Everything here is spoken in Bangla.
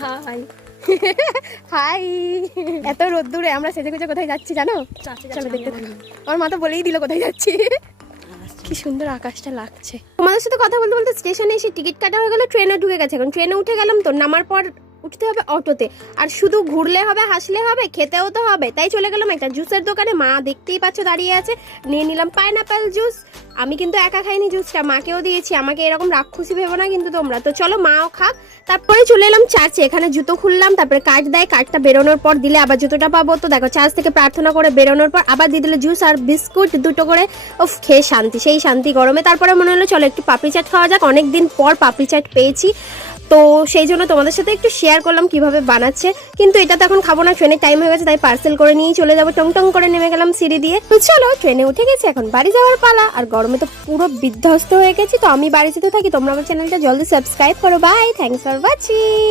হাই হাই, এত রোদ্দুরে আমরা সেজে গুজে কোথায় যাচ্ছি জানো? চলো দেখতে থাকো। আমার মা তো বলেই দিল কোথায় যাচ্ছি। কি সুন্দর আকাশটা লাগছে। তোমাদের সাথে কথা বলতে বলতে স্টেশনে এসে টিকিট কাটা হয়ে গেল, ট্রেনে ঢুকে গেছে। এখন ট্রেনে উঠে গেলাম, তো নামার পর উঠতে হবে অটোতে, আর শুধু ঘুরলে হবে, হাসলে হবে, খেতেও তো হবে। তাই চলে গেলাম একটা জুসের দোকানে। মা দেখতেই পাচ্ছ দাঁড়িয়ে আছে, নিয়ে নিলাম পাইনাপেল জুস। আমি কিন্তু একা খাইনি জুসটা, মাকেও দিয়েছি। আমাকে এরকম রাক্ষসী ভেবো না কিন্তু তোমরা। তো চলো মাও খাক। তারপরে চলে এলাম চার্চে, এখানে জুতো খুললাম, তারপরে কার্ড দেয়, কার্ডটা বেরোনোর পর দিলে আবার জুতোটা পাবো। তো দেখো চার্চ থেকে প্রার্থনা করে বেরোনোর পর আবার দিয়ে দিল জুস আর বিস্কুট দুটো করে। ওফ, খেয়ে শান্তি, সেই শান্তি গরমে। তারপরে মনে হলো চলো একটু পাপড়ি চাট খাওয়া যাক, অনেকদিন পর পাপড়ি চাট পেয়েছি, তো সেই জন্য তোমাদের সাথে একটু শেয়ার করলাম কিভাবে বানাচ্ছে। কিন্তু এটা তো এখন খাবো না, ট্রেনের টাইম হয়ে গেছে, তাই পার্সেল করে নিয়েই চলে যাবো। টং টং করে নেমে গেলাম সিঁড়ি দিয়ে। তো চলো ট্রেনে উঠে গেছি, এখন বাড়ি যাওয়ার পালা। আর গরমে তো পুরো বিধ্বস্ত হয়ে গেছি। তো আমি বাড়ি যেতে থাকি, তোমরা আমার চ্যানেলটা জলদি সাবস্ক্রাইব করো। Bye, thanks for watching.